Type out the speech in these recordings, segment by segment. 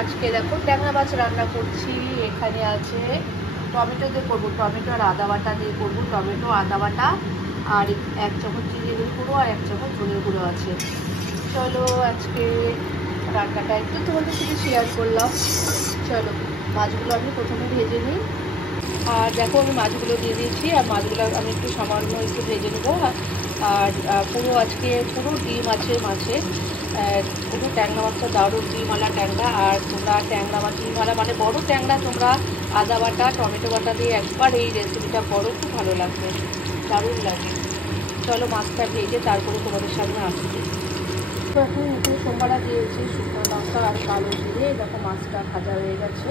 আজকে দেখো ট্যাংরা মাছ রান্না করছি। এখানে আছে টমেটো দিয়ে করবো, টমেটো আর আদা বাটা দিয়ে করবো। টমেটো আদা বাটা আর 1 চামচ জিরে গুঁড়ো আর 1 চামচ ধনের গুঁড়ো আছে। চলো আজকে রান্নাটা একটু তোমাদের সাথে শেয়ার করলাম। চলো মাছগুলো আমি প্রথমে ভেজে নিই। আর দেখো আমি মাছগুলো দিয়ে দিয়েছি, আর মাছগুলো আমি একটু সামান্য একটু ভেজে নেবো। আর পুরো আজকে পুরো ডিম আছে মাছে, পুরো ট্যাংরা মাছটা দারুণ ডিমওয়ালা ট্যাংরা। আর তোমরা ট্যাংরা মাছ ডিমওয়ালা মানে বড় ট্যাংরা, তোমরা আদা বাটা টমেটো বাটা দিয়ে একবার এই রেসিপিটা করো, খুব ভালো লাগবে, দারুণ লাগে। চলো মাছটা ভেজে তারপরে তোমাদের সামনে আসছি। তো এখন নতুন সোমবারা দিয়েছি শুকনো লঙ্কা আর কালো জিরে, দেখো মাছটা ভাজা হয়ে গেছে।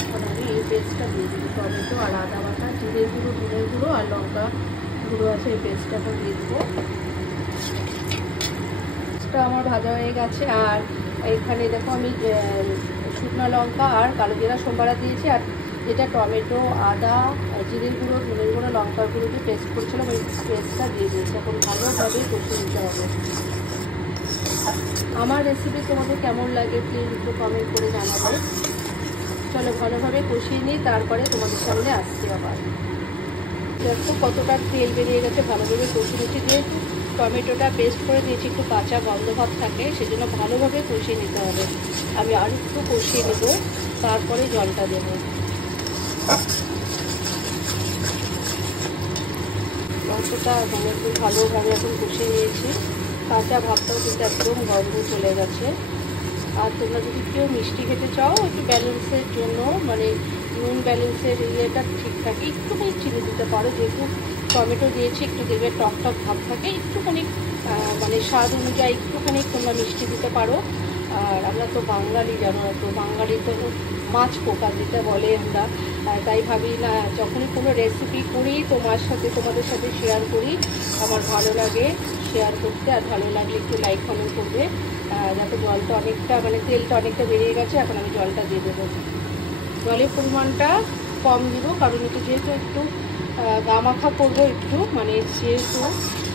এখন আমি এই পেস্টটা দিয়ে দিই, টমেটো আর আদা বাটা, জিরে গুঁড়ো ধনের গুঁড়ো আর লঙ্কা গুঁড়ো আছে, এই পেস্টটা এখন দিয়ে দেবো। পেস্টটা আমার ভাজা হয়ে গেছে। আর এখানে দেখো আমি শুকনো লঙ্কা আর কালো জিরা সোমবারা দিয়েছি, আর যেটা টমেটো আদা জিরে গুঁড়ো ধনের গুঁড়ো লঙ্কার গুঁড়ো দিয়ে পেস্ট করছিলাম, ওই পেস্টটা দিয়ে দিয়েছি। এখন ভালোভাবে কষিয়ে নিতে হবে। আমার রেসিপি তোমাদের কেমন লাগে প্লিজ একটু কমেন্ট করে জানাবে। চলো ভালোভাবে কষিয়ে নিই, তারপরে তোমাদের সামনে আসছি আবার। দেখো কতটা তেল বেরিয়ে গেছে, ভালোভাবে কষিয়ে নিচ্ছি। যেহেতু টমেটোটা পেস্ট করে দিয়েছি, একটু কাঁচা গন্ধ ভাব থাকে, সেজন্য ভালোভাবে কষিয়ে নিতে হবে। আমি আর একটু কষিয়ে নেব, তারপরে জলটা দেব। মাংসটা মানে একটু ভালোভাবে এখন কষিয়ে নিয়েছি, কাঁচা ভাবটাও কিন্তু একদম গন্ধ চলে গেছে। আর তোমরা যদি কেউ মিষ্টি খেতে চাও, একটু ব্যালেন্সের জন্য মানে নুন ব্যালেন্সের ইয়েটা ঠিক থাকে, একটুখানি চিনি দিতে পারো। যেহেতু টমেটো দিয়েছি, একটু দেবে টক টক ভাব থাকে, একটুখানি মানে স্বাদ অনুযায়ী একটুখানি তোমরা মিষ্টি দিতে পারো। আর আমরা তো বাঙালি, জানো তো বাঙালি তো মাছ পোকা যেটা বলে আমরা, তাই ভাবি না যখনই কোনো রেসিপি করি তোমার সাথে তোমাদের সাথে শেয়ার করি, আমার ভালো লাগে শেয়ার করতে। আর ভালো লাগলে একটু লাইক কমেন্ট করবে। যাতে জলটা অনেকটা মানে তেলটা অনেকটা বেরিয়ে গেছে, এখন আমি জলটা দিয়ে দেবো। জলের পরিমাণটা কম দিব, কারণ একটু যেহেতু একটু গামাখা করবো, একটু মানে যেহেতু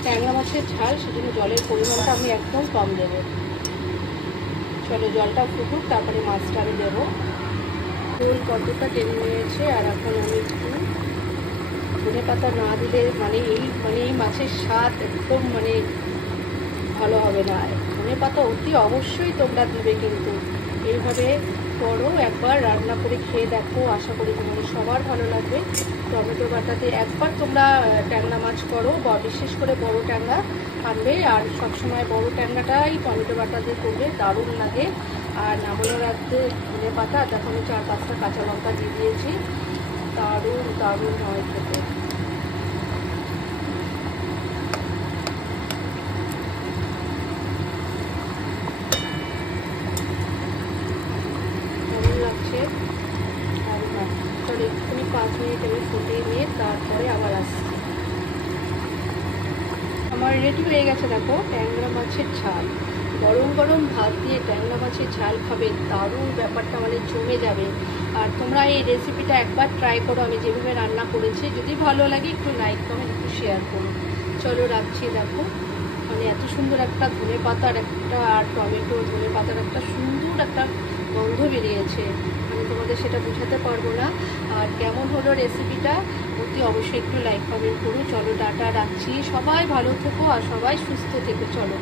ট্যাংরা মাছের ঝাল, সেজন্য জলের পরিমাণটা আমি একদম কম দেবো। চলো জলটা ফুটুক, তারপরে মাছটা আমি দেবো। তেল কতটা টেনে নিয়েছে। আর এখন আমি একটু ধনে পাতা না দিলে মানে এই মাছের স্বাদ একদম মানে ভালো হবে না। ধনে পাতা অতি অবশ্যই তোমরা দিবে, কিন্তু এইভাবে করো, একবার রান্না করে খেয়ে দেখো, আশা করি তোমাদের সবার ভালো লাগবে। টমেটো বাটাতে একবার তোমরা ট্যাংরা মাছ করো, বিশেষ করে বড় ট্যাংরা আনবে, আর সবসময় বড় ট্যাংরাটাই টমেটো বাটা দিয়ে করবে, দারুণ লাগে। আর নামানোর আগে ধনে পাতা, তখন 4-5টা কাঁচা লঙ্কা দিয়ে দিয়েছি, দারুণ দারুণ হয় খেতে। চলো একটুখানি 5 মিনিট আমি ফুটিয়ে নিয়ে তারপরে আবার আসছি। আমার রেডি হয়ে গেছে দেখো ট্যাংরা মাছের ঝাল। গরম গরম ভাত দিয়ে ট্যাংরা মাছের ঝাল খাবে, দারুণ ব্যাপারটা মানে জমে যাবে। আর তোমরা এই রেসিপিটা একবার ট্রাই করো, আমি যেভাবে রান্না করেছি। যদি ভালো লাগে একটু লাইক কমেন্ট একটু শেয়ার করো। চলো রাখছি। দেখো মানে এত সুন্দর একটা ধনে পাতার একটা আর টমেটো ধনে পাতার একটা সুন্দর একটা গন্ধ বেরিয়েছে, মানে তোমাদের সেটা বোঝাতে পারবো না। আর কেমন হলো রেসিপিটা অতি অবশ্যই একটু লাইক কমেন্ট করো। চলো টাটা, রাখছি। সবাই ভালো থেকো আর সবাই সুস্থ থেকো। চলো।